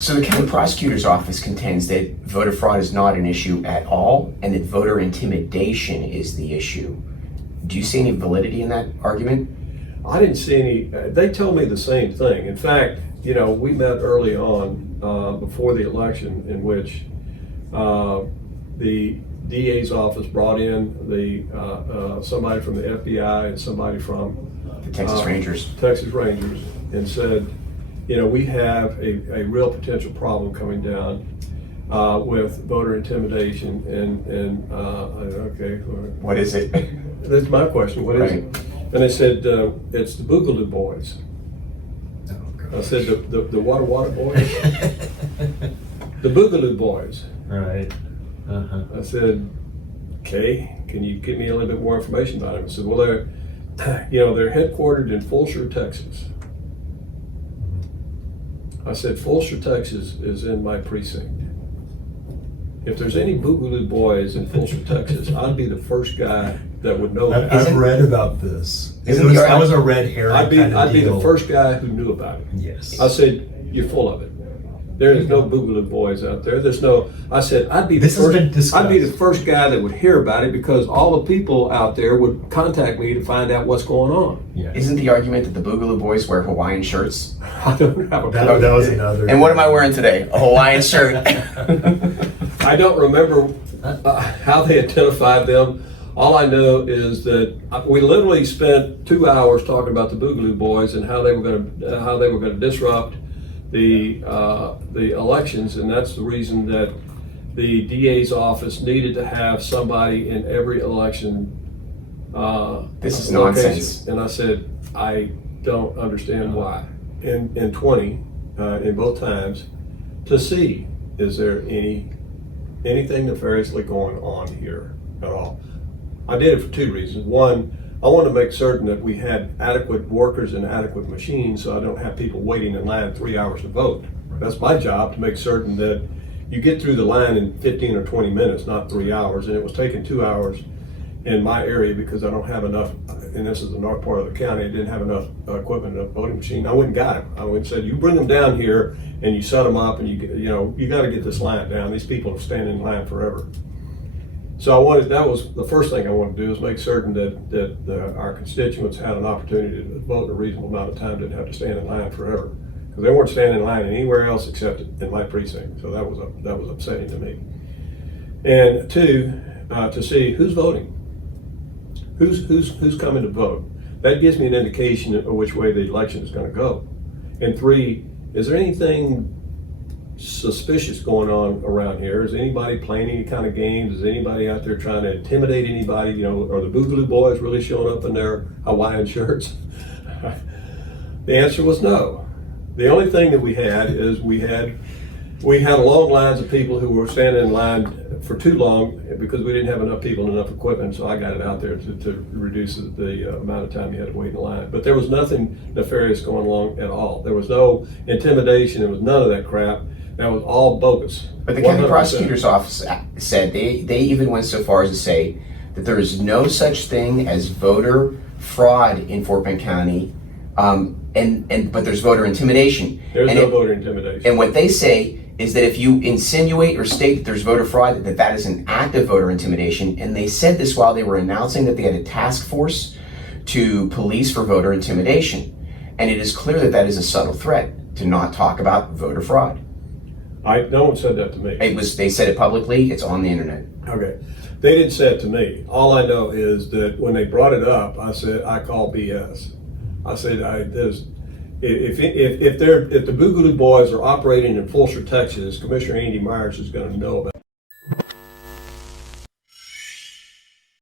So the county prosecutor's office contends that voter fraud is not an issue at all and that voter intimidation is the issue. Do you see any validity in that argument? I didn't see any. They told me the same thing. In fact, we met early on before the election, in which the DA's office brought in somebody from the FBI and somebody from The Texas Rangers. And said, we have a real potential problem coming down with voter intimidation and okay. What is it? That's my question. What is it? And they said, it's the Boogaloo boys. I said, the Water boys? The Boogaloo boys. Right. Uh-huh. I said, okay, can you give me a little bit more information about them? I said, well, they're headquartered in Fulshear, Texas. I said, Fulshear, Texas is in my precinct. If there's any Boogaloo boys in Fulshear, Texas, I'd be the first guy that would know. I've read about this. That was a red herring. I'd be the first guy who knew about it. Yes. I said, you're full of it. There is no Boogaloo boys out there. I said, I'd be the first guy that would hear about it, because all the people out there would contact me to find out what's going on. Yes. Isn't the argument that the Boogaloo boys wear Hawaiian shirts? I don't have a That was another. And what am I wearing today? A Hawaiian shirt. I don't remember how they identified them. All I know is that we literally spent 2 hours talking about the Boogaloo boys and how they were going to disrupt the elections, and that's the reason that the DA's office needed to have somebody in every election. This is location. nonsense. And I said, I don't understand why. In both times, to see, is there anything nefariously going on here at all? I did it for two reasons. One, I want to make certain that we had adequate workers and adequate machines, so I don't have people waiting in line 3 hours to vote. That's my job, to make certain that you get through the line in 15 or 20 minutes, not 3 hours. And it was taking 2 hours in my area because I don't have enough, and this is the north part of the county, I didn't have enough equipment, enough voting machine. I went and got them. I went and said, you bring them down here and you set them up, and you got to get this line down. These people are standing in line forever. So that was the first thing I wanted to do, is make certain that our constituents had an opportunity to vote in a reasonable amount of time, didn't have to stand in line forever. Because they weren't standing in line anywhere else except in my precinct. So that was upsetting to me. And two, to see who's voting. Who's coming to vote. That gives me an indication of which way the election is going to go. And three, is there anything suspicious going on around here? Is anybody playing any kind of games? Is anybody out there trying to intimidate anybody? Are the Boogaloo boys really showing up in their Hawaiian shirts? The answer was no. The only thing that we had is we had long lines of people who were standing in line for too long because we didn't have enough people and enough equipment, so I got it out there to reduce the amount of time you had to wait in line. But there was nothing nefarious going along at all. There was no intimidation. There was none of that crap. That was all bogus. But the county prosecutor's office said they even went so far as to say that there is no such thing as voter fraud in Fort Bend County, but there's voter intimidation. There's no voter intimidation. And what they say is that if you insinuate or state that there's voter fraud, that is an act of voter intimidation. And they said this while they were announcing that they had a task force to police for voter intimidation. And it is clear that is a subtle threat to not talk about voter fraud. No one said that to me. They said it publicly. It's on the internet. Okay, they didn't say it to me. All I know is that when they brought it up, I said I call BS. I said if the Boogaloo boys are operating in Fulshear, Texas, Commissioner Andy Meyers is going to know about it.